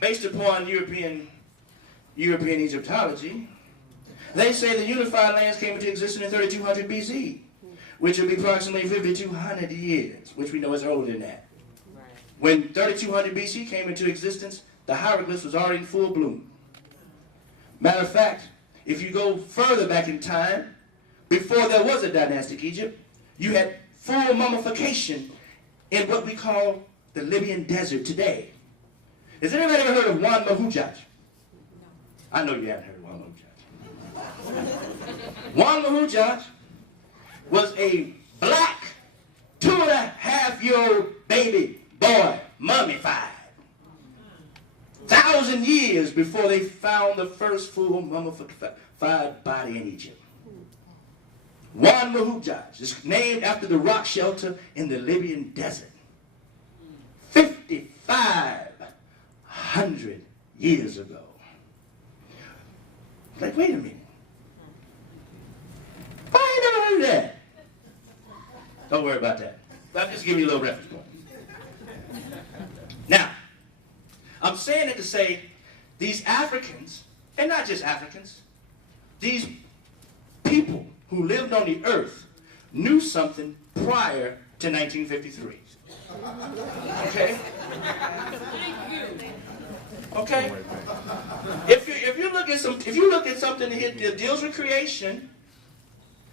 based upon European Egyptology, they say the unified lands came into existence in 3200 BC, which would be approximately 5,200 years, which we know is older than that. When 3200 BC came into existence, the hieroglyphs was already in full bloom. Matter of fact, if you go further back in time, before there was a dynastic Egypt, you had full mummification in what we call the Libyan desert today. Has anybody ever heard of Juan Mahujaj? I know you haven't heard of Juan Mahujaj. Juan Mahujaj was a black 2.5-year-old baby boy mummified. 1,000 years before they found the first full mummified body in Egypt. Juan Mahujaj is named after the rock shelter in the Libyan desert. 5,500 years ago. Like, wait a minute. I ain't never heard of that. Don't worry about that. I'm just giving you a little reference point. Now, I'm saying it to say these Africans, and not just Africans, these people who lived on the earth knew something prior to 1953. Okay? Okay? If you look at something that deals with creation,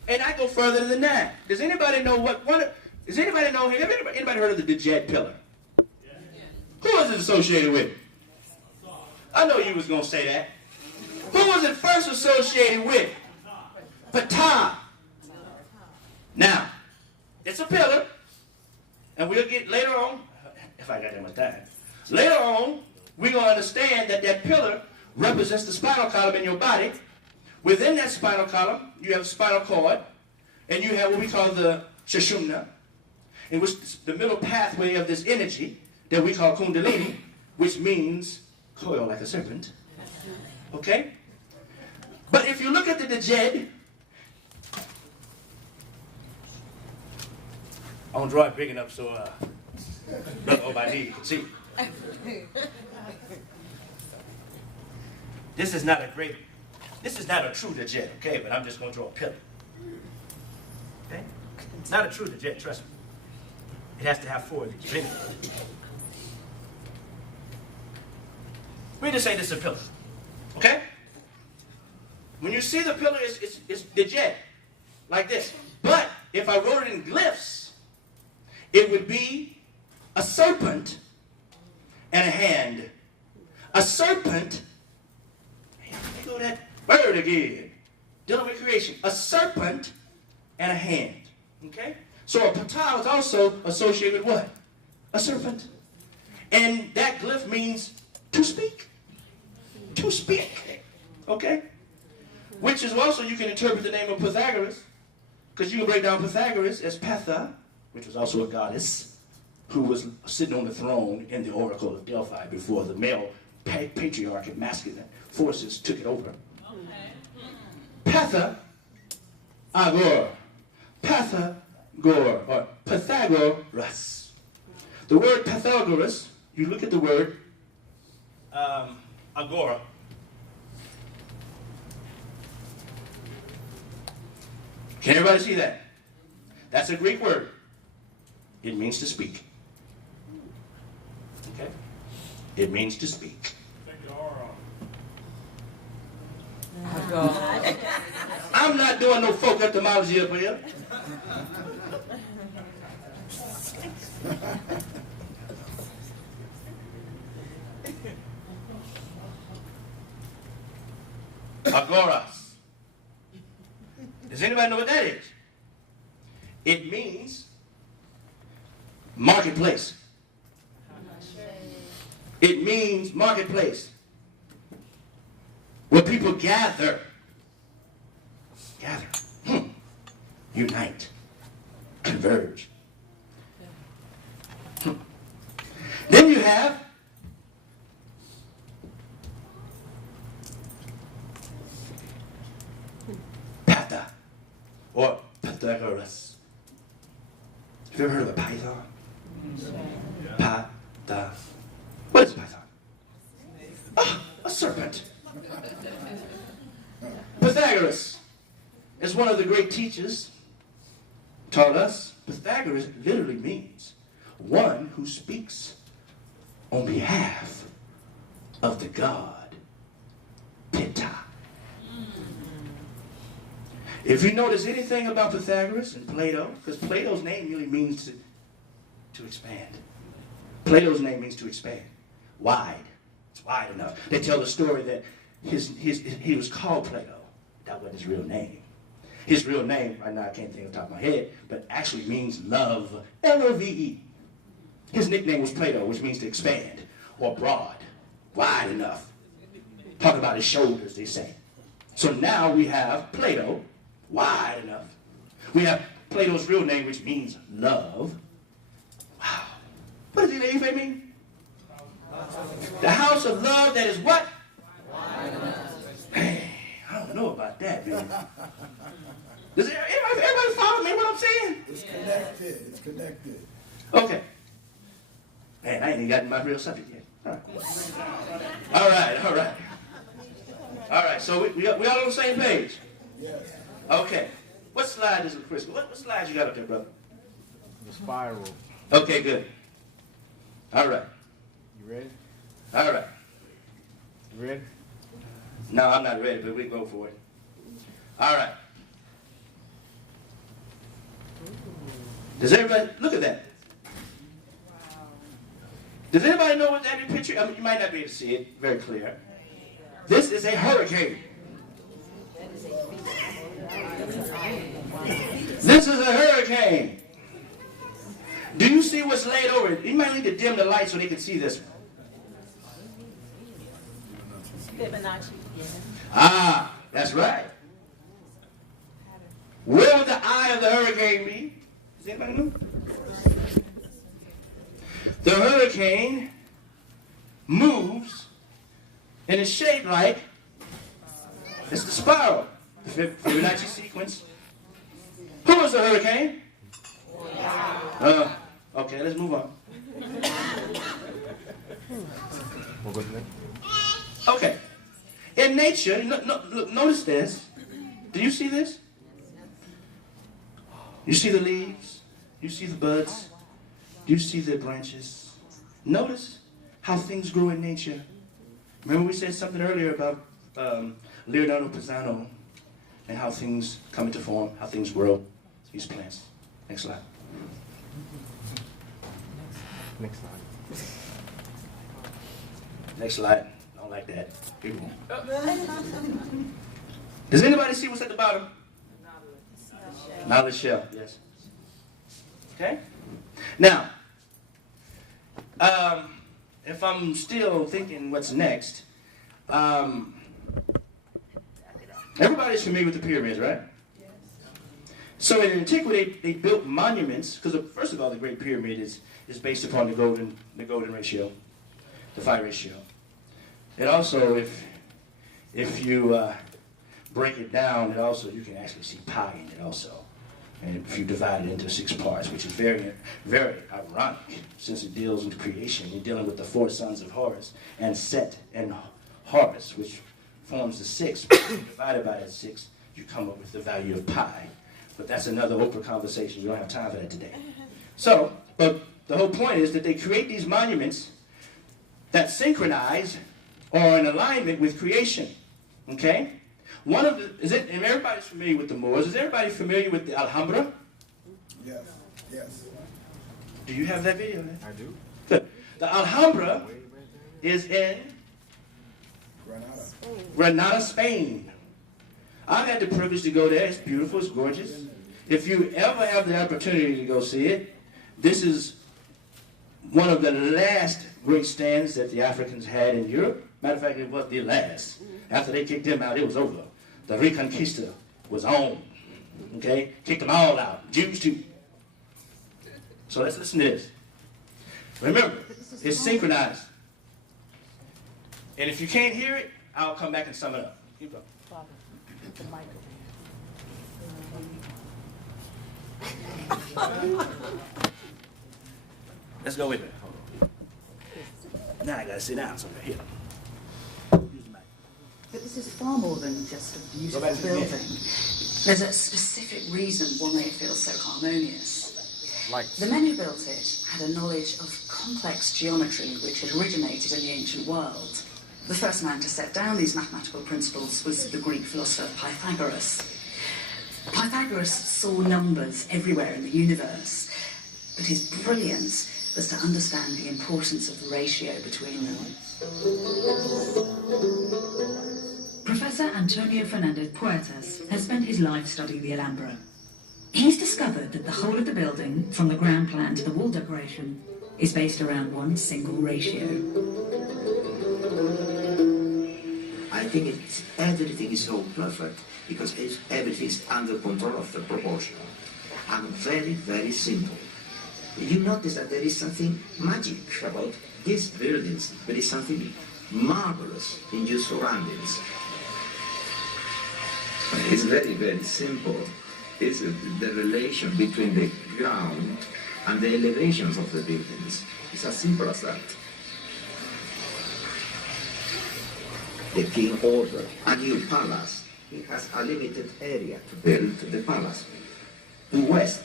and I go further than that. Does anybody know anybody heard of the Djed pillar? Who was it associated with? I know you was going to say that. Who was it first associated with? Ptah. Now, it's a pillar, and we'll get later on, if I got that much time, later on, we're going to understand that that pillar represents the spinal column in your body. Within that spinal column, you have a spinal cord, and you have what we call the Sushumna, in which the middle pathway of this energy that we call Kundalini, which means coil like a serpent. Okay? But if you look at the Djed, I'm going to draw it big enough so Brother Obadiah can see. This is not a true Djed, okay? But I'm just going to draw a pillar. Okay? It's not a true Djed, trust me. It has to have 4 of these. We just say this is a pillar. Okay? When you see the pillar, it's Djed, like this. But if I wrote it in glyphs, it would be a serpent and a hand. A serpent, there go that bird again, dealing with creation. A serpent and a hand. Okay? So a Ptah is also associated with what? A serpent. And that glyph means to speak. To speak. Okay? Which is also, you can interpret the name of Pythagoras, because you can break down Pythagoras as Petha, which was also a goddess, who was sitting on the throne in the Oracle of Delphi before the male patriarch and masculine forces took it over. Petha, Agor. Pythagor, or Pythagoras. The word Pythagoras, you look at the word agora. Can everybody see that? That's a Greek word. It means to speak. Okay? It means to speak. I'm not doing no folk etymology up here. Agoras. Does anybody know what that is? It means marketplace. It means marketplace. Where people gather. Unite. Converge. Then you have Pata, or Pythagoras. Have you ever heard of a python? Pata. What is a python? serpent. Pythagoras is one of the great teachers, taught us. Pythagoras literally means one who speaks on behalf of the god Penta. If you notice anything about Pythagoras and Plato, because Plato's name really means to expand. Plato's name means to expand. Wide. It's wide enough. They tell the story that he was called Plato. That wasn't his real name. His real name, right now I can't think off the top of my head, but actually means love. Love. His nickname was Plato, which means to expand or broad. Wide enough. Talk about his shoulders, they say. So now we have Plato, wide enough. We have Plato's real name, which means love. Wow. What does it mean? The house of love that is what? Hey, I don't know about that, man. Does everybody follow me what I'm saying? It's connected. It's connected. Okay. Man, I ain't even gotten my real subject yet. All right. All right, so we all on the same page? Yes. Okay. What slide is it, Chris? What slide you got up there, brother? The spiral. Okay, good. All right. You ready? All right. You ready? No, I'm not ready, but we go for it. All right. Does everybody, look at that. Does anybody know what that picture, I mean, you might not be able to see it very clear. This is a hurricane. This is a hurricane. Do you see what's laid over it? You might need to dim the light so they can see this one. Ah, that's right. Where would the eye of the hurricane be? Does anybody know? The hurricane moves and is shaped like, it's the spiral, the Fibonacci sequence. Who was the hurricane? Okay, let's move on. Okay. In nature, look, notice this. Do you see this? You see the leaves? You see the buds? Do you see the branches? Notice how things grow in nature. Remember we said something earlier about Leonardo Pisano and how things come into form, how things grow, these plants. Next slide. Next slide. Next slide. I don't like that. Here we go. Does anybody see what's at the bottom? Knowledge shell, yes. Okay? Now, if I'm still thinking what's next, everybody's familiar with the pyramids, right? Yes. So in antiquity, they built monuments, because first of all, the Great Pyramid is based upon the golden ratio, the phi ratio. It also, if you break it down, you can actually see pi in it also. And if you divide it into 6 parts, which is very, very ironic, since it deals with creation. You're dealing with the 4 sons of Horus, and Set and Horus, which forms the 6. Divided by that 6, you come up with the value of pi. But that's another Oprah conversation. We don't have time for that today. So, but the whole point is that they create these monuments that synchronize or are in alignment with creation. Okay? One of the, and everybody's familiar with the Moors. Is everybody familiar with the Alhambra? Yes, yes. Do you have that video? I do. Good. The Alhambra is in Granada, Spain. I've had the privilege to go there. It's beautiful. It's gorgeous. If you ever have the opportunity to go see it, this is one of the last great stands that the Africans had in Europe. Matter of fact, it was the last. After they kicked them out, it was over. The Reconquista was on. Okay? Kicked them all out. Jews too. So let's listen to this. Remember, it's synchronized. And if you can't hear it, I'll come back and sum it up. Keep going. Let's go with it. Now I gotta sit down somewhere here. Use This is far more than just a beautiful building. There's a specific reason why it feels so harmonious. Lights. The men who built it had a knowledge of complex geometry which had originated in the ancient world. The first man to set down these mathematical principles was the Greek philosopher Pythagoras. Pythagoras saw numbers everywhere in the universe, but his brilliance was to understand the importance of the ratio between them. Professor Antonio Fernandez Puertas has spent his life studying the Alhambra. He's discovered that the whole of the building, from the ground plan to the wall decoration, is based around one single ratio. I think everything is so perfect because everything is under control of the proportion and very, very simple. You notice that there is something magic about these buildings. There is something marvelous in your surroundings. It's very, very simple. It's the relation between the ground and the elevations of the buildings. It's as simple as that. The king ordered a new palace. He has a limited area to build the palace. To west,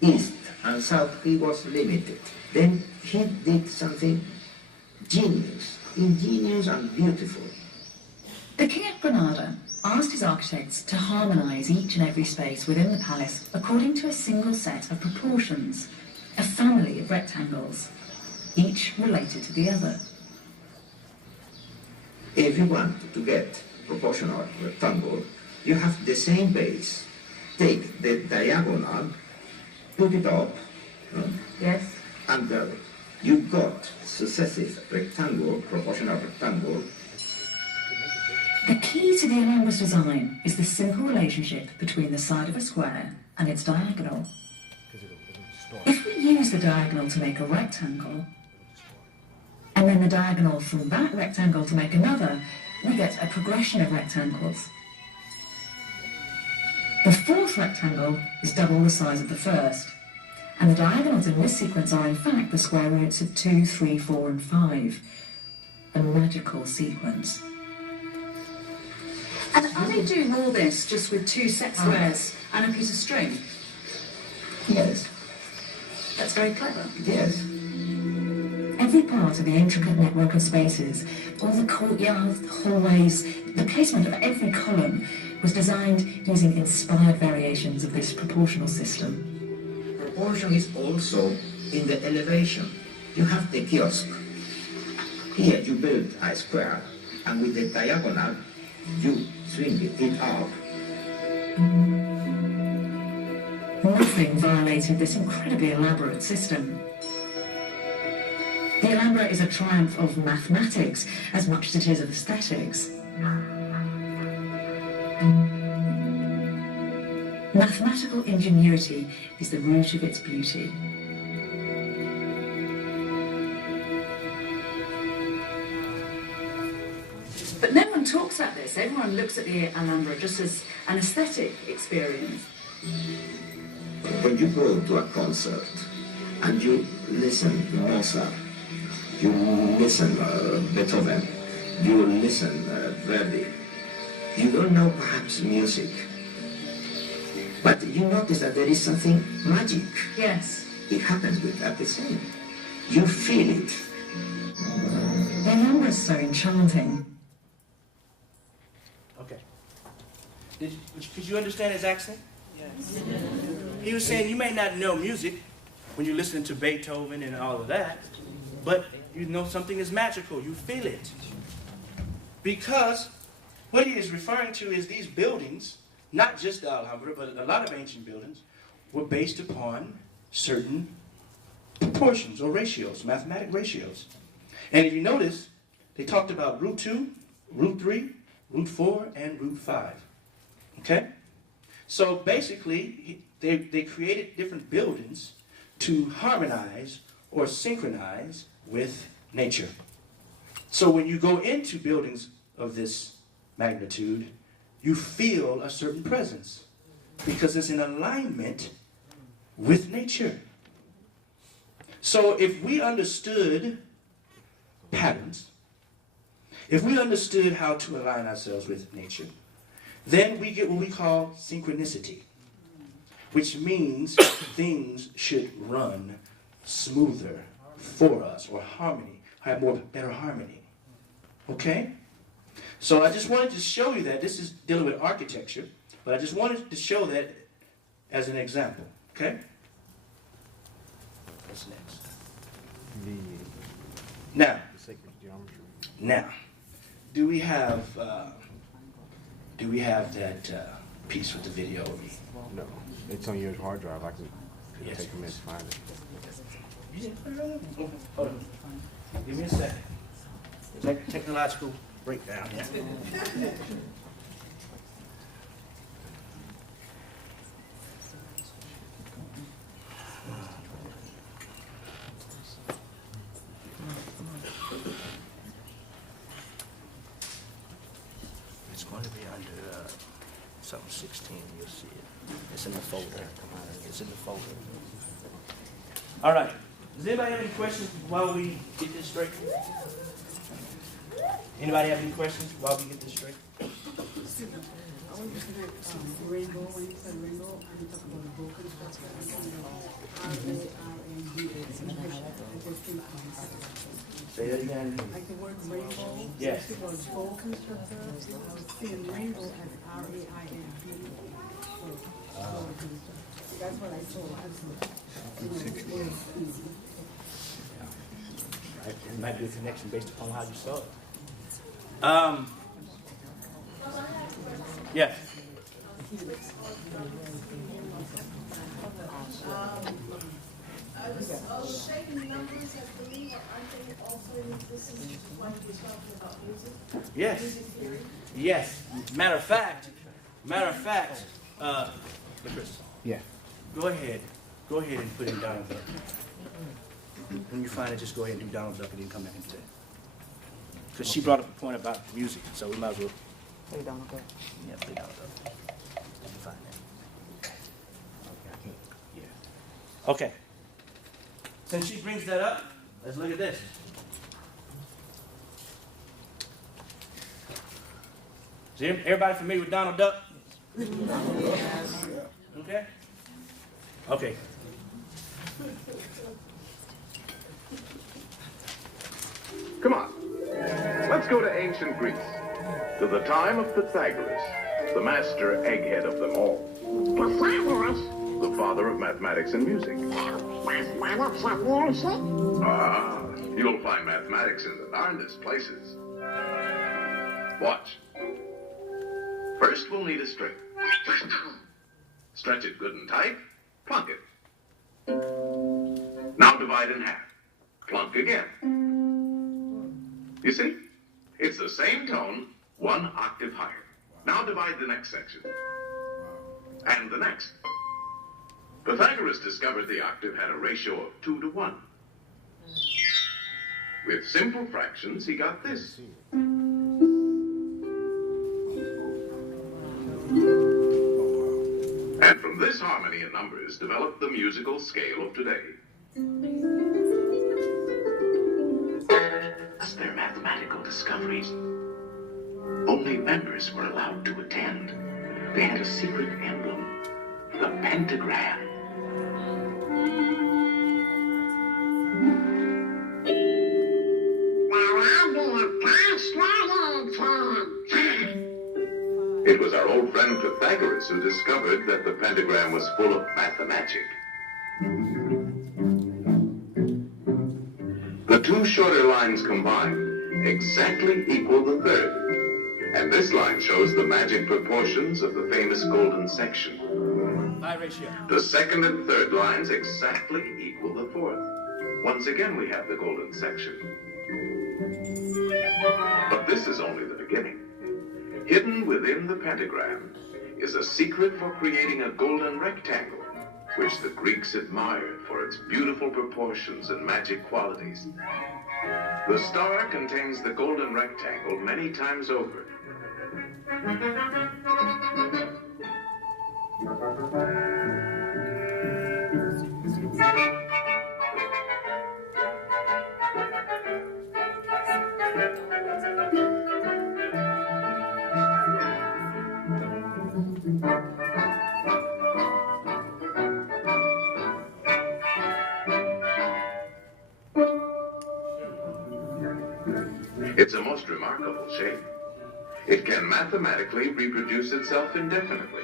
east, and south he was limited. Then he did something ingenious and beautiful. The King of Granada asked his architects to harmonise each and every space within the palace according to a single set of proportions, a family of rectangles, each related to the other. If you want to get proportional rectangle, you have the same base. Take the diagonal, put it up, Yes? and you got successive rectangle, proportional rectangle. The key to the Alhambra's design is the simple relationship between the side of a square and its diagonal. If we use the diagonal to make a rectangle, and then the diagonal from that rectangle to make another, we get a progression of rectangles. The fourth rectangle is double the size of the first, and the diagonals in this sequence are in fact the square roots of 2, 3, 4 and 5. A magical sequence. And are they doing all this just with two set squares and a piece of string? Yes, That's very clever. yes. Every part of the intricate network of spaces, all the courtyards, the hallways, the placement of every column was designed using inspired variations of this proportional system. Proportion is also in the elevation. You have the kiosk. Here you build a square, and with the diagonal, you swing it up. Nothing violated this incredibly elaborate system. The Alhambra is a triumph of mathematics as much as it is of aesthetics. Mathematical ingenuity is the root of its beauty. But no one talks about this. Everyone looks at the Alhambra just as an aesthetic experience. When you go to a concert and you listen to Mozart, you listen Beethoven, you listen Verdi, you don't know perhaps music, but you notice that there is something magic. Yes. It happens with that the same. You feel it. The Alhambra is so enchanting. Okay. Could you understand his accent? Yes. He was saying you may not know music when you're listening to Beethoven and all of that, but you know something is magical. You feel it. Because what he is referring to is these buildings, not just the Alhambra, but a lot of ancient buildings, were based upon certain proportions or ratios, mathematic ratios. And if you notice, they talked about root 2, root 3, root 4, and root 5. Okay? So basically, they created different buildings to harmonize or synchronize with nature. So when you go into buildings of this magnitude, you feel a certain presence because it's in alignment with nature. So if we understood patterns, If we understood how to align ourselves with nature, then we get what we call synchronicity, which means things should run smoother for us, or harmony, have better harmony. Okay? So I just wanted to show you that. This is dealing with architecture, but I just wanted to show that as an example. Okay? What's next? Now, The sacred geometry. now, do we have that piece with the video of me? No, it's on your hard drive. I can Yes, take a minute to find it. You didn't put it on? Hold on. Give me a second. Technological breakdown. It's going to be under something 16. You'll see it. It's in the folder. It's in the folder. All right. Does anybody have any questions while we get this straight? Anybody have any questions while we get this straight? Rainbow, when you said rainbow, and you talk about the broken structure, Say that again. like the word rainbow. Yes. It was broken structure. I was seeing rainbow as R-A-I-N-B. That's what I saw. It might be a connection based upon how you saw it. Yes. Shaking numbers, I believe, aren't they also, this is what we're talking about music? Yes. Music theory. Yes. Matter of fact, Chris, Yeah. go ahead and put in Donald Duck. When you find it, just go ahead and do Donald Duck and then come back into that. Because she brought up a point about music, so we might as well. Play Donald Duck. Yeah, play Donald Duck. You can find that. Yeah. Okay. Since she brings that up, let's look at this. Is everybody familiar with Donald Duck? Okay. Okay. Come on. Let's go to ancient Greece, to the time of Pythagoras, the master egghead of them all. Pythagoras? The father of mathematics and music. Mathematics and music? Ah, you'll find mathematics in the darndest places. Watch. First, we'll need a string. Stretch it good and tight, plunk it. Now divide in half. Plunk again. You see? It's the same tone, one octave higher. Now divide the next section. And the next. Pythagoras discovered the octave had a ratio of 2 to 1. With simple fractions, he got this. And from this harmony in numbers developed the musical scale of today. As their mathematical discoveries, only members were allowed to attend. They had a secret emblem, the pentagram. It was our old friend Pythagoras who discovered that the pentagram was full of mathemagic. The two shorter lines combined exactly equal the third. And this line shows the magic proportions of the famous golden section. High ratio. The second and third lines exactly equal the fourth. Once again, we have the golden section. But this is only the beginning. Hidden within the pentagram is a secret for creating a golden rectangle, which the Greeks admired for its beautiful proportions and magic qualities. The star contains the golden rectangle many times over. It's a most remarkable shape. It can mathematically reproduce itself indefinitely.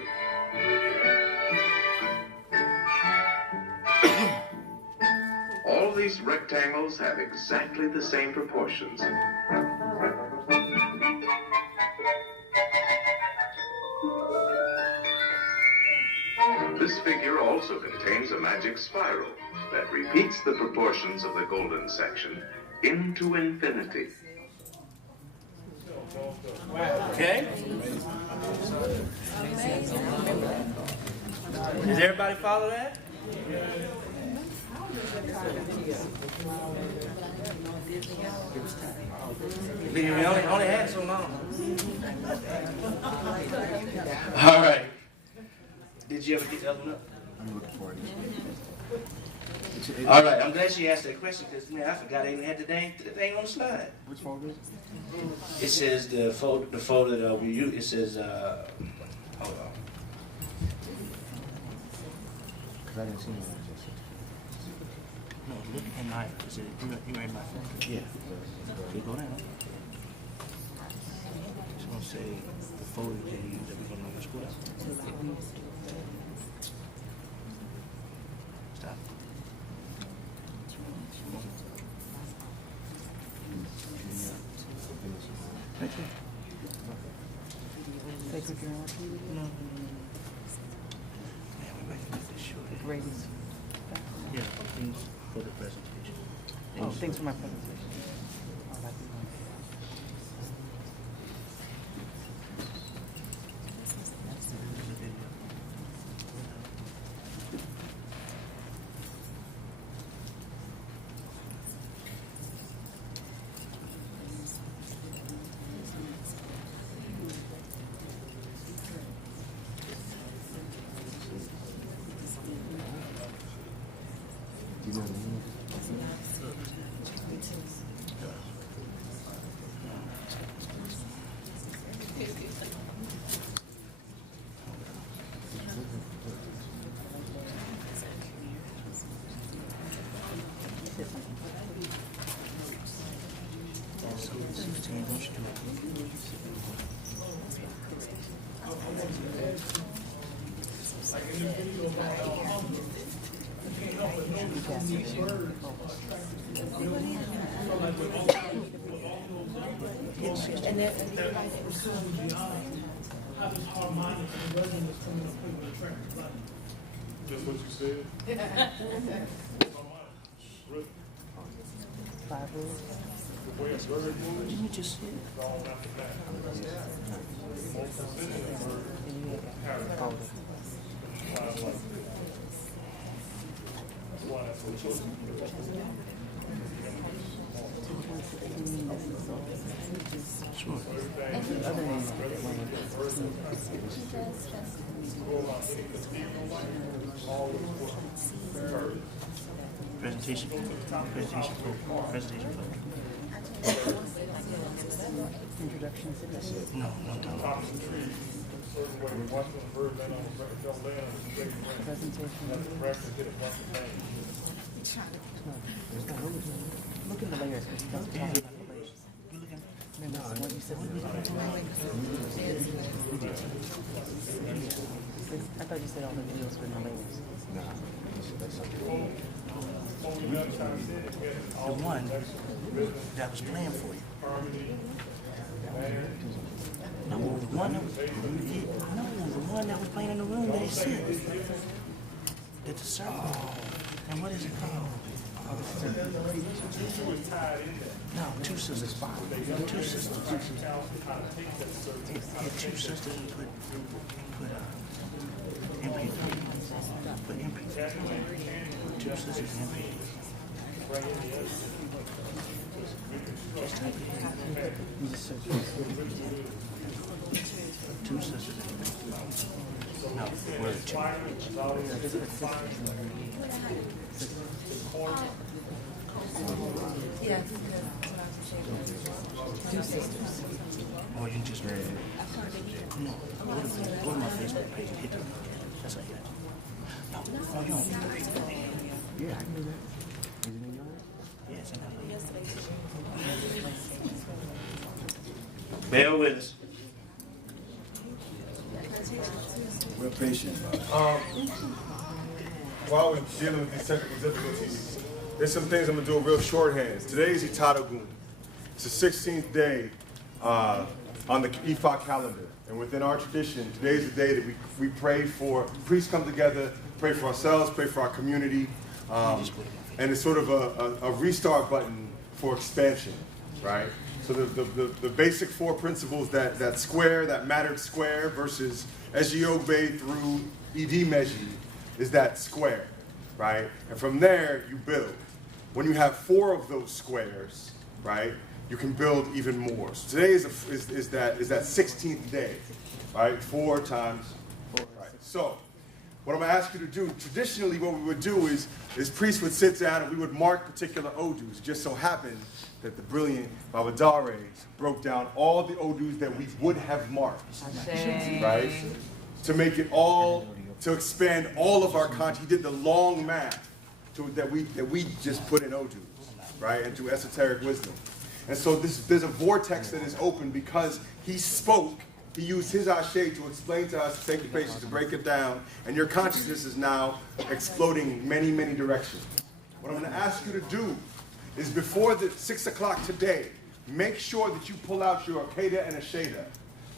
All these rectangles have exactly the same proportions. This figure also contains a magic spiral that repeats the proportions of the golden section into infinity. Okay? Does everybody follow that? We only had so long. All right. Did you ever get the other one up? I'm looking for it. All right, I'm glad she asked that question because, man, I forgot I even had the thing on the slide. Which folder? It says the folder that we use, it says, hold on. Because I didn't see it. No, look in my, is it, you in my folder? Yeah. You go down. It's going to say the folder that you use that we're going to use. Go down. Stop. Right here. Take with your own. No. Yeah, we might make this short. Ratings. Yeah, things for the presentation. Oh, things for my presentation. Oh, that'd be one. Do you know the name? Just what you said? 5 rules. The way it's worded, Didn't you just say it? Sure. Other names. Presentation. Introduction to this. No, no. Look at the layers. Remember what you said. I thought you said all the videos were in the layers. The one that was playing for you. No, the one that was playing in the room that he said. It's a circle. And what is it called? No, two sisters. Two sisters. Yeah, two sisters and put MP3. Put MP3. Two sisters and MP3. Just type it in. Two sisters and MP3. No, word two. Yeah. Two sisters. Or you just read it. No, go to my Facebook page and hit the that's like that. No, oh, you don't. Yeah, I can do that. Is it in yours? Yes, I know. Bear with us. We're patient. While we're dealing with these technical difficulties, there's some things I'm going to do in real shorthand. Today is Itadagun. It's the 16th day on the Ifa calendar. And within our tradition, today is the day that we pray for, priests come together, pray for ourselves, pray for our community. And it's sort of a restart button for expansion, right? So the basic four principles that mattered square versus Ejiogbe through Ed Meji is that square, right? And from there, you build. When you have four of those squares, right, you can build even more. So today is that 16th day, right? 4 times 4, right? So what I'm gonna ask you to do, traditionally what we would do is priests would sit down and we would mark particular odus. It just so happened that the brilliant Babadare broke down all the odus that we would have marked, right? To make it all, to expand all of our content. He did the long math that we just put in odus, right? Into esoteric wisdom. And so there's a vortex that is open because he spoke. He used his ashe to explain to us, to take the patience, to break it down, and your consciousness is now exploding in many, many directions. What I'm going to ask you to do is before the 6 o'clock today, make sure that you pull out your Akeda and Asheda.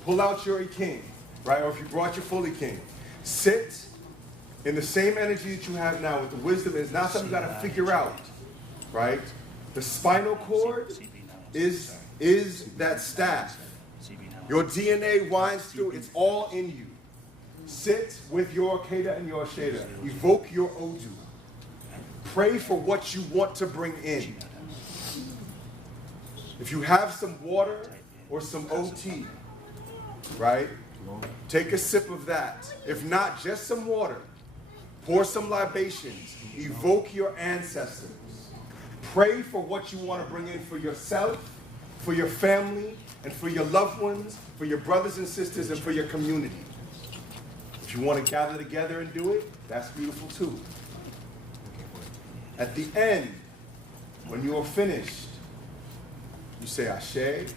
Pull out your Iking, right? Or if you brought your full Iking. Sit in the same energy that you have now with the wisdom. It's not something you got to figure out, right? The spinal cord is that staff. Your DNA winds through, it's all in you. Sit with your Keda and your Sheda. Evoke your Odu. Pray for what you want to bring in. If you have some water or some OT, right? Take a sip of that. If not, just some water. Pour some libations. Evoke your ancestors. Pray for what you want to bring in for yourself, for your family, and for your loved ones, for your brothers and sisters, and for your community. If you want to gather together and do it, that's beautiful too. At the end, when you are finished, you say Ashe, you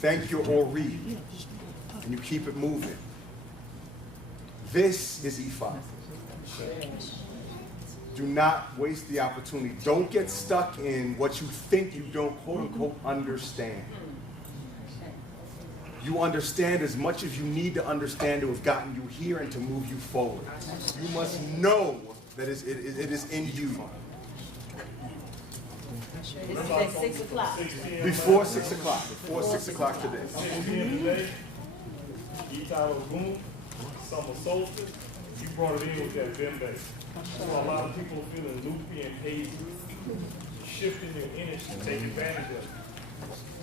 thank your Ori, and you keep it moving. This is Ifa. Do not waste the opportunity. Don't get stuck in what you think you don't, quote unquote, understand. You understand as much as you need to understand to have gotten you here and to move you forward. You must know that it is in you. It's like 6 o'clock. Before 6 o'clock. Before 6 o'clock today. 6 p.m. today, Itadagun, summer solstice, you brought it in with that Bembe. So a lot of people are feeling loopy and hazy, shifting your energy to take advantage of it.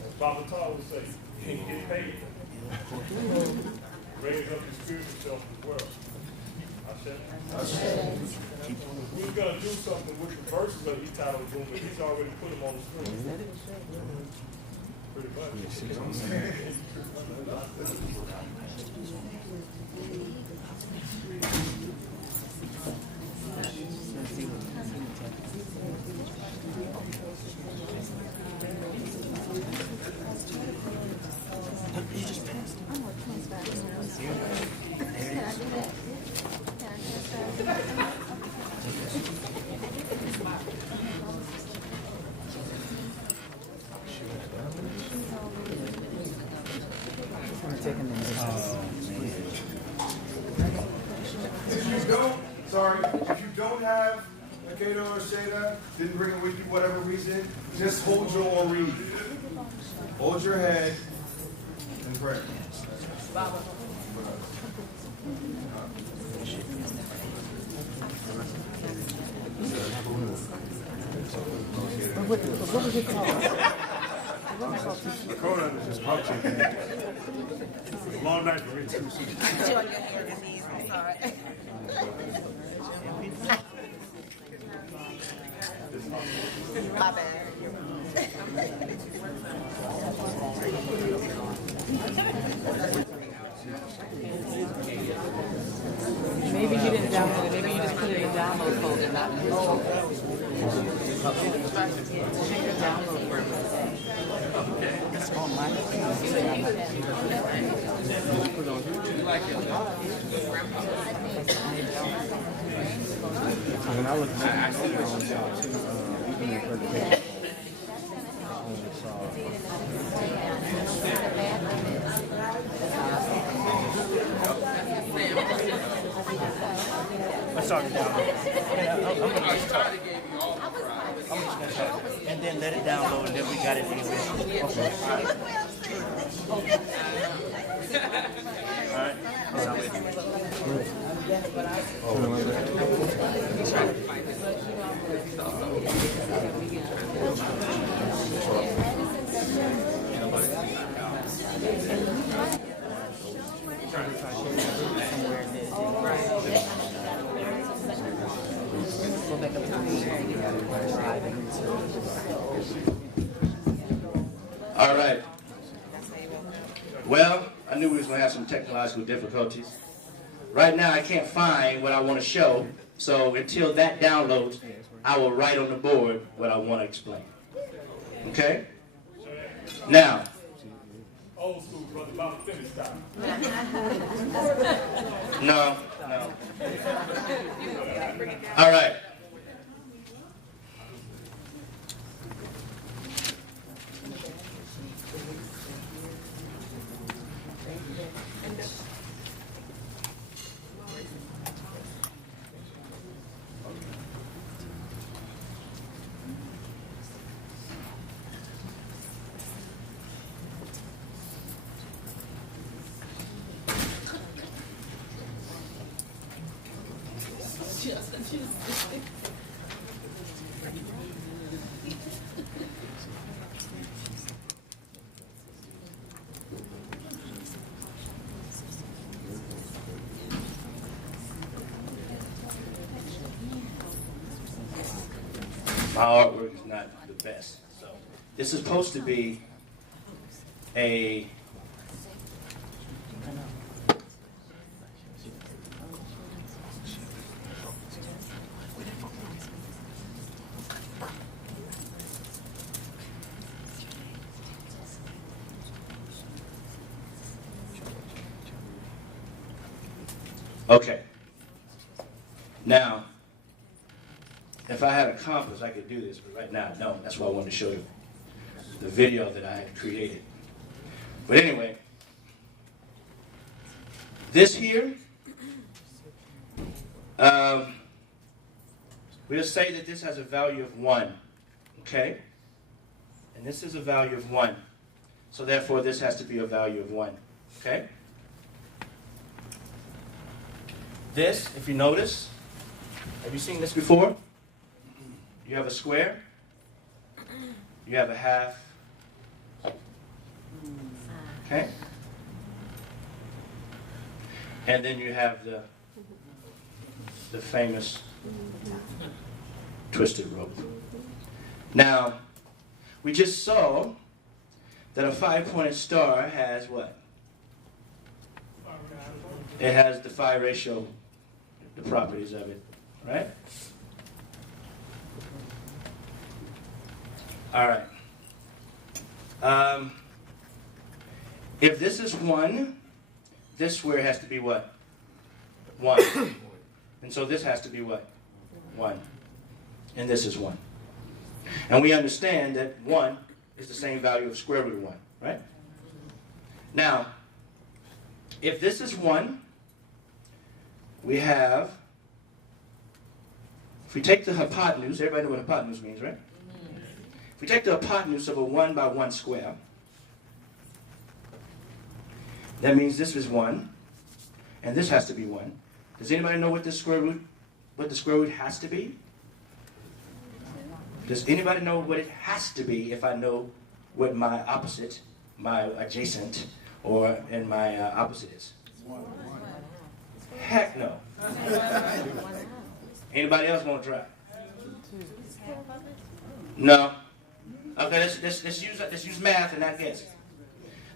As Baba Tal would say, you can get paid. Raise up your spiritual self as well. We're going to do something with the verses of Itadagun, but he's already put them on the screen. Pretty much. You just passed. I'm like 20 back. Can I do that? Can I do that? If you don't have a Keto or Sheda, didn't bring it with you, whatever reason, just hold your Ori. Hold your head and pray. What was it called? Corona is just pop chicken. Long night for Rich. I'm showing your hands and knees. I'm sorry. My bad. Maybe you didn't download it. Maybe you just put it in the download folder, not in the download folder. When I look at it, even in presentation, I only saw. Let's start it down. I'm gonna start. I'm just gonna start. And then let it download, and then we got it anyway. Okay. All right. All right. Well, I knew we was going to have some technological difficulties. Right now, I can't find what I want to show, so until that downloads, I will write on the board what I want to explain. Okay? Now. Old school, brother, about finish time. No. All right. My artwork is not the best, so this is supposed to be a okay. Now, if I had a compass, I could do this, but right now I don't. That's why I wanted to show you the video that I had created. But anyway, this here, we'll say that this has a value of 1, okay? And this is a value of 1. So therefore, this has to be a value of 1, okay? This, if you notice, have you seen this before? You have a square, you have a half, okay? And then you have the famous twisted rope. Now, we just saw that a 5-pointed star has what? It has the phi ratio, the properties of it, right? All right. If this is 1, this square has to be what? 1. And so this has to be what? 1. And this is 1. And we understand that 1 is the same value of square root of 1, right? Now, if this is 1, we have, if we take the hypotenuse, everybody know what hypotenuse means, right? If we take the hypotenuse of a 1 by 1 square, that means this is 1, and this has to be 1. Does anybody know what the square root has to be? Does anybody know what it has to be if I know what my opposite, my adjacent, and my opposite is? 1. Heck no. Anybody else want to try? No. Okay, let's use math and not guess.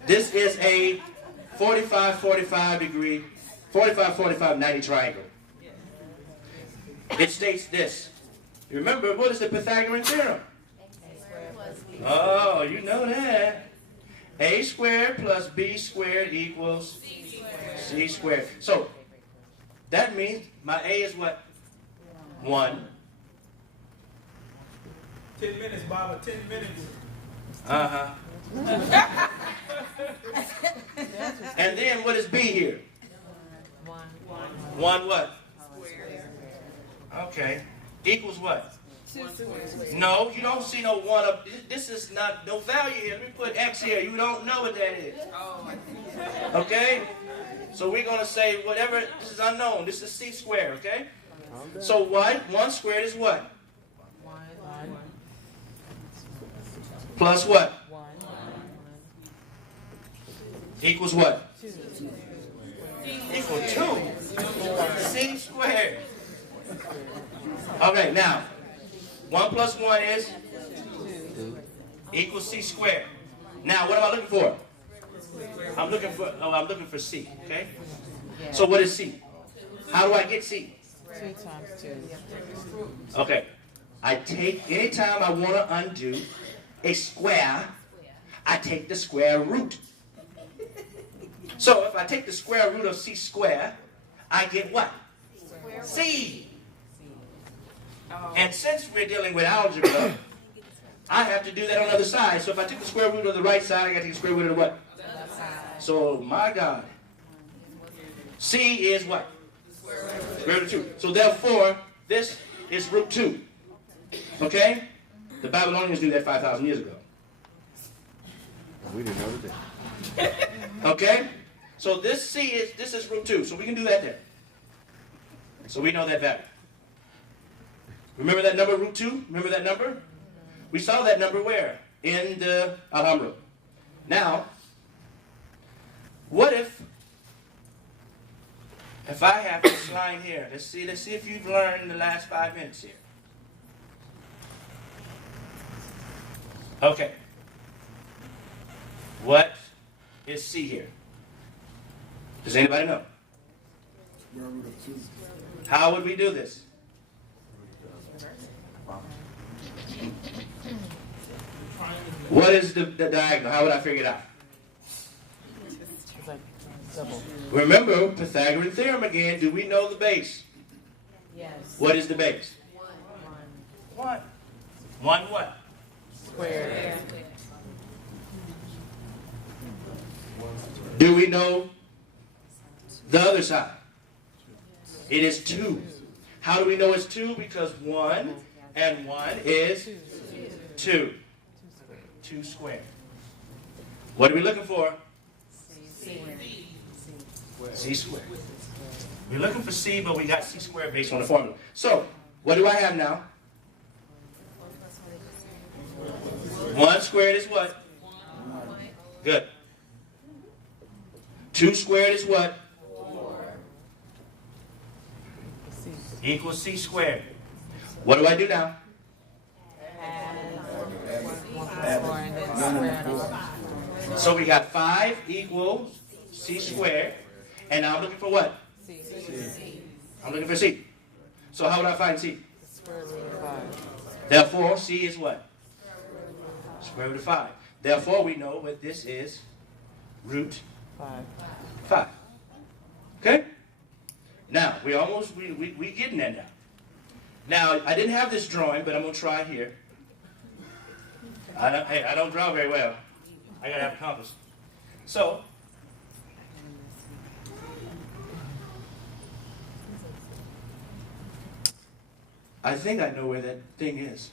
This is a 45 degree, 45, 90 triangle. It states this. Remember, what is the Pythagorean theorem? Oh, you know that. A squared plus B squared equals C squared. So that means my A is what? 1. 10 minutes, Baba, 10 minutes. Uh-huh. And then what is B here? 1 what? Okay. Equals what? No, you don't see no 1 up. This is not no value here. Let me put X here. You don't know what that is. Okay? So we're going to say whatever. This is unknown. This is C squared, okay? So what? 1 squared is what? Plus what? Equals what? Equal 2. C squared. Okay, now 1 plus 1 is equals C squared. Now what am I looking for? I'm looking for C. Okay. So what is C? How do I get C? 2 times 2. Okay. I take anytime I want to undo a square, I take the square root. So if I take the square root of C squared, I get what? C. And since we're dealing with algebra, I have to do that on the other side. So if I take the square root of the right side, I got to take the square root of the what? So, my God. C is what? Square root of 2. So therefore, this is root 2. Okay? The Babylonians knew that 5,000 years ago. We didn't know that. Okay? So this is root 2. So we can do that there. So we know that value. Remember that number, root 2? Remember that number? We saw that number where? In the Alhambra. Now, what if I have this line here? Let's see if you've learned in the last 5 minutes here. Okay. What is C here? Does anybody know? How would we do this? What is the diagonal? How would I figure it out? Remember, Pythagorean theorem again. Do we know the base? Yes. What is the base? 1. 1 what? Square. Do we know the other side? It is 2. How do we know it's 2? Because 1 and 1 is 2. 2 squared. What are we looking for? C squared. We're looking for C, but we got C squared based on the formula. So, what do I have now? 1 squared is what? Good. 2 squared is what? Equals C squared. What do I do now? So we got 5 equals C squared. And now I'm looking for what? C. I'm looking for C. So how would I find C? Square root of 5. Therefore, C is what? Square root of 5. Therefore, we know what this is. Root 5. Okay? Now, we getting there now. Now, I didn't have this drawing, but I'm going to try here. I don't draw very well. I got to have a compass. So, I think I know where that thing is.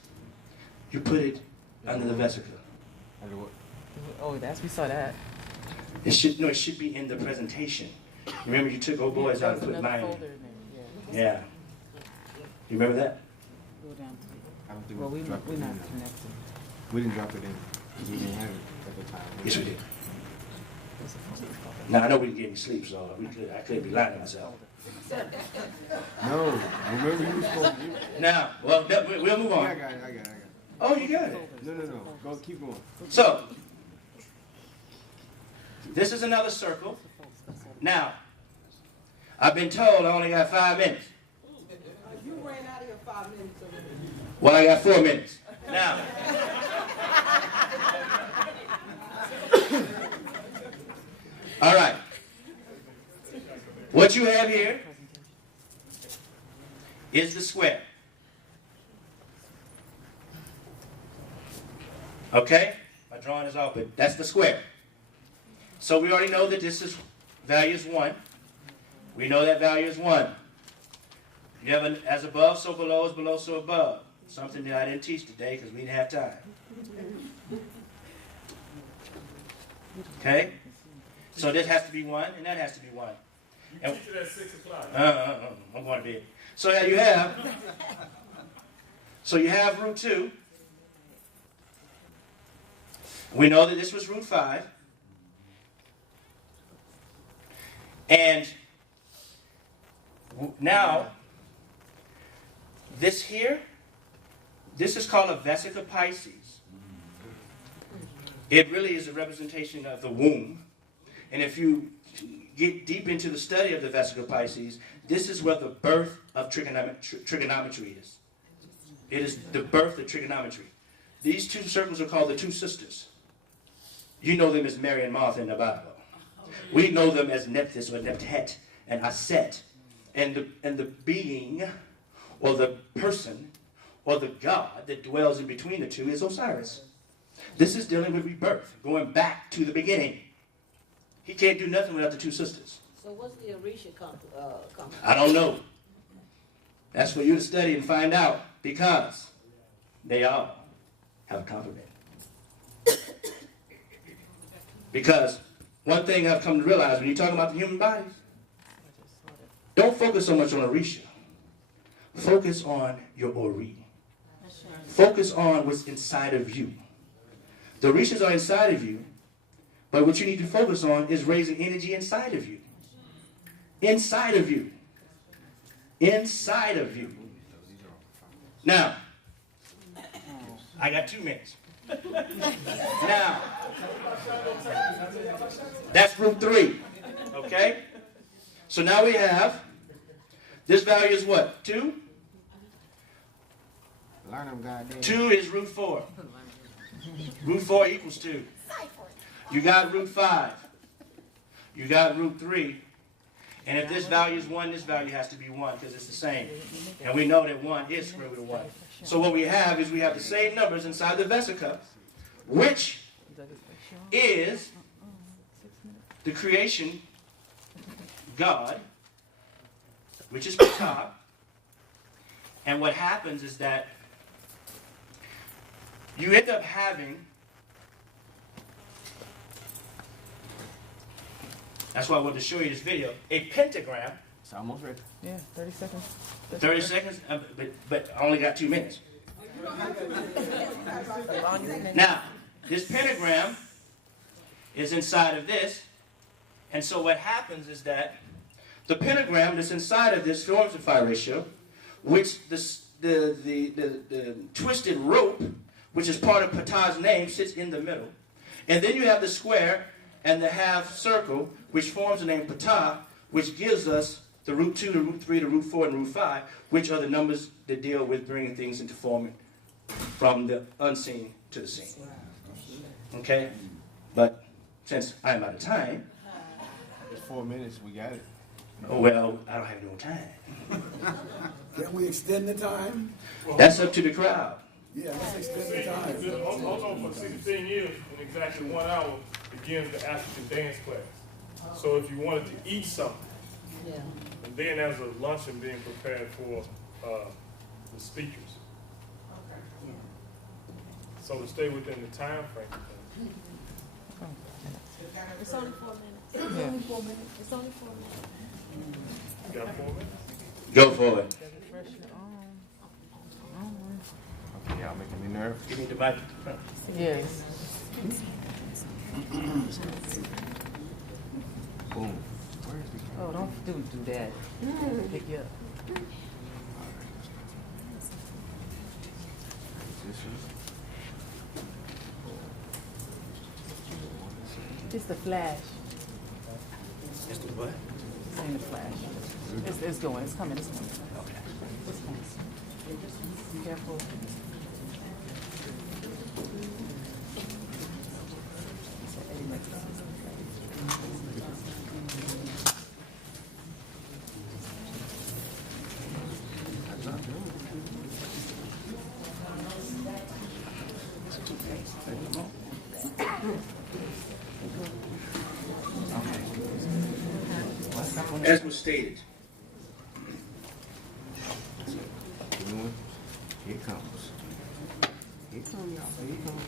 You put it under the vesicle. Under what? Oh, we saw that. It should be in the presentation. Remember you took old boys out and put mine in. Yeah. You remember that? Go down. I don't think Well, we're not dropped it in. connected. We didn't drop it in because we didn't have it at the time. Yes, we did. Now I know we didn't get any sleep, so I couldn't be lying to myself. No, remember you were supposed to. Now, well, we'll move on. I got it. Oh, you got it. No. Go, keep going. So, this is another circle. Now, I've been told I only got 5 minutes. You ran out of your 5 minutes already. Well, I got 4 minutes. Now, All right. What you have here is the square. Okay? My drawing is off, but that's the square. So we already know that this is value is 1. We know that value is 1. You have an as above, so below, as below, so above. Something that I didn't teach today because we didn't have time. Okay? So this has to be 1, and that has to be 1. You teach it at 6 o'clock. I'm going to bed. So yeah, you have. So you have root 2. We know that this was root 5. And now, this here, this is called a vesica Pisces. It really is a representation of the womb. And if you get deep into the study of the vesica Pisces, this is where the birth of trigonometry is. It is the birth of trigonometry. These two circles are called the two sisters. You know them as Mary and Martha in the Bible. We know them as Nephthys or Nephtet and Aset. And the being or the person or the God that dwells in between the two is Osiris. This is dealing with rebirth, going back to the beginning. He can't do nothing without the two sisters. So what's the Orisha I don't know. That's for you to study and find out, because they all have a complement. Because one thing I've come to realize when you're talking about the human bodies, don't focus so much on Orisha. Focus on your Ori. Focus on what's inside of you. The Orishas are inside of you, but what you need to focus on is raising energy inside of you. Inside of you. Inside of you. Now, I got 2 minutes. Now, that's root 3. Okay? So now we have, this value is what? 2? 2 is root 4. Root 4 equals 2. You got root 5. You got root 3. And if this value is 1, this value has to be 1 because it's the same. And we know that 1 is square root of 1. So what we have is we have the same numbers inside the vesica, which is the creation God, which is Ptah. And what happens is that you end up having, that's why I wanted to show you this video, a pentagram. It's almost ready. Yeah, 30 seconds. 30 seconds, but I only got 2 minutes. Now, this pentagram is inside of this, and so what happens is that the pentagram that's inside of this forms the phi ratio, which the twisted rope, which is part of Ptah's name, sits in the middle. And then you have the square and the half circle, which forms the name Ptah, which gives us the root 2, the root 3, the root 4, and root 5, which are the numbers that deal with bringing things into form from the unseen to the seen. Okay? But since I'm out of time... It's 4 minutes, we got it. Oh, well, I don't have no time. Can we extend the time? That's up to the crowd. Yeah, let's extend the time. Also, for 16 years, in exactly 1 hour, begins the African dance class. So if you wanted to eat something, and then there's a luncheon being prepared for the speakers. So to stay within the time frame. It's only 4 minutes. It's only 4 minutes. It's only 4 minutes. You got 4 minutes? Go for it. Okay, y'all making me nervous. Give me the mic. Yes. Boom. Oh, don't do that. Pick you up. It's the flash. It's the what? It's in the flash. It's going. It's coming. It's coming. Okay. It's coming. Be careful. As was stated, Here it comes. Here it comes, y'all. Here it comes.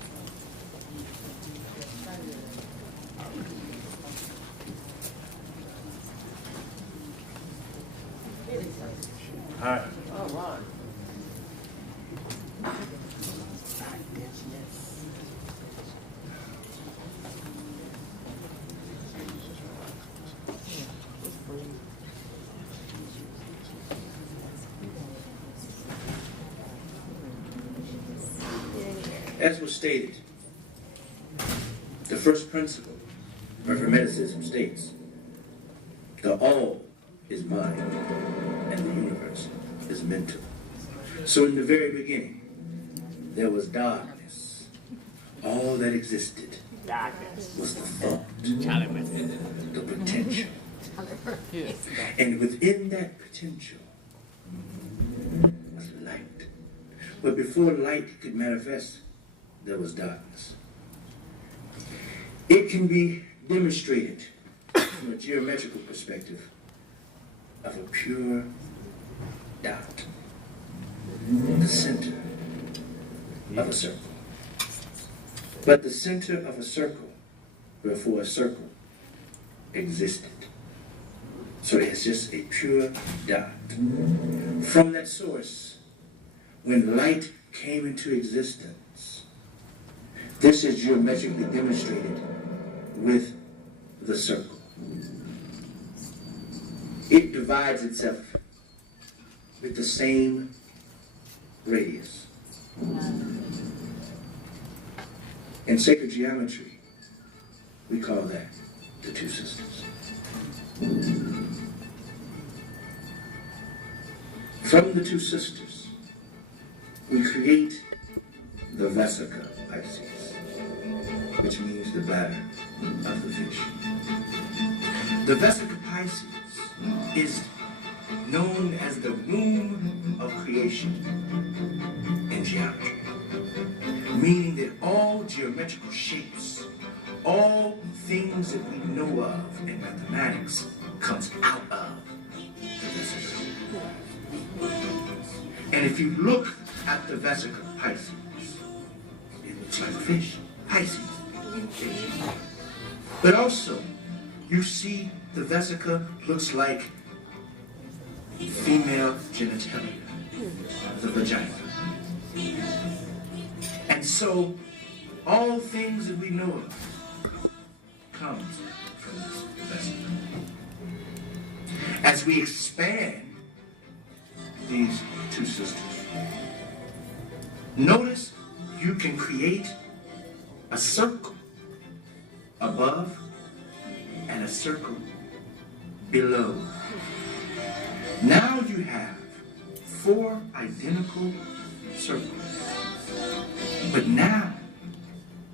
All right. All right. as was stated, the first principle of Hermeticism states, the all is mind and the universe is mental. So in the very beginning, there was darkness. All that existed was the thought, the potential. And within that potential was light. But before light could manifest, there was darkness. It can be demonstrated from a geometrical perspective of a pure dot, the center of a circle. But the center of a circle, before a circle existed. So it's just a pure dot. From that source, when light came into existence, this is geometrically demonstrated with the circle. It divides itself with the same radius. In sacred geometry, we call that the two sisters. From the two sisters, we create the Vesica Pisces, which means the bladder of the fish. The Vesica Pisces is known as the womb of creation in geometry, meaning that all geometrical shapes, all things that we know of in mathematics comes out of the Vesica. And if you look at the Vesica Pisces, it looks like a fish, Pisces, fish. But also, you see the Vesica looks like female genitalia, the vagina. And so, all things that we know of comes from this Vesica. As we expand these two sisters, notice you can create a circle above and a circle below. Now you have 4 identical circles. But now,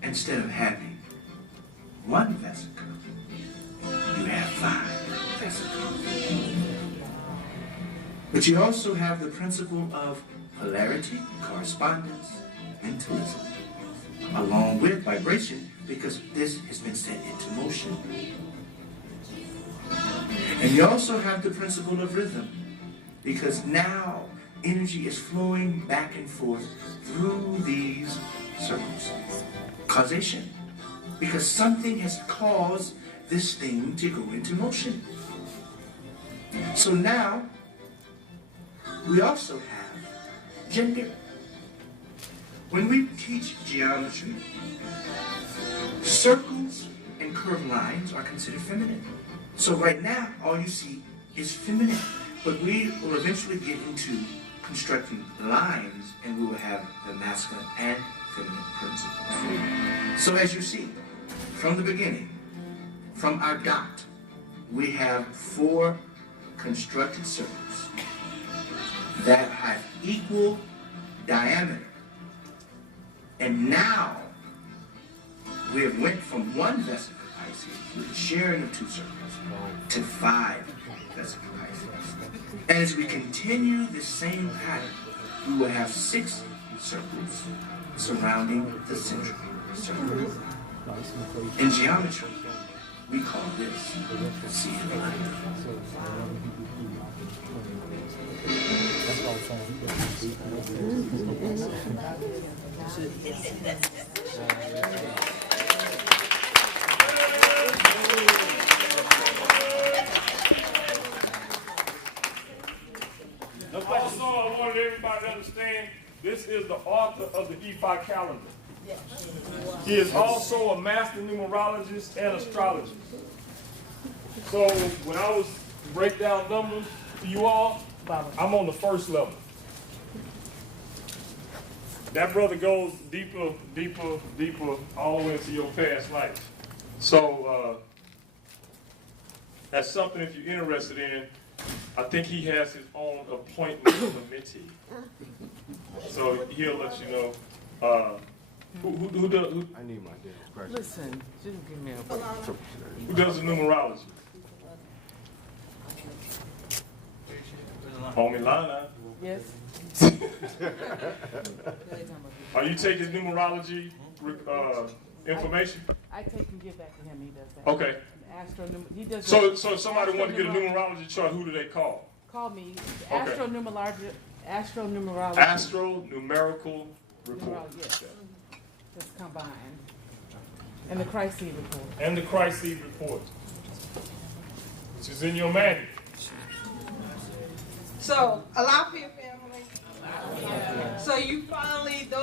instead of having 1 vesica, you have 5 vesicas. But you also have the principle of polarity, correspondence, mentalism, along with vibration, because this has been set into motion. And you also have the principle of rhythm, because now energy is flowing back and forth through these circles. Causation, because something has caused this thing to go into motion. So now, we also have gender. When we teach geometry, circles and curved lines are considered feminine. So right now, all you see is feminine. But we will eventually get into constructing lines, and we will have the masculine and feminine principles. So as you see, from the beginning, from our dot, we have 4 constructed circles that have equal diameter. And now, we have went from 1 vesica Pisces with the sharing of 2 circles to 5 vesica Pisces. And as we continue the same pattern, we will have 6 circles surrounding the central circle. In geometry, We call this seed of life. That's what Also, I wanted everybody to understand, this is the author of the EFI calendar. He is also a master numerologist and astrologist. So when I was break down numbers to you all, I'm on the first level. That brother goes deeper, deeper, deeper, all the way into your past life. So that's something if you're interested in. I think he has his own appointment committee. So he'll let you know. Who does? I need my damn pressure. Listen, just give me a break. Who does the numerology? Homie Lana. Yes. Are you taking numerology information? I take and give back to him. He does that. Okay. He does. So if somebody wanted to get a numerology chart, who do they call? Call me. Okay. Astronumerology. Astro-numerical report. Yes. Just combined. And the Christ seed report. And the Christ seed report, which is in your manual. So, allow for your family. So you finally, those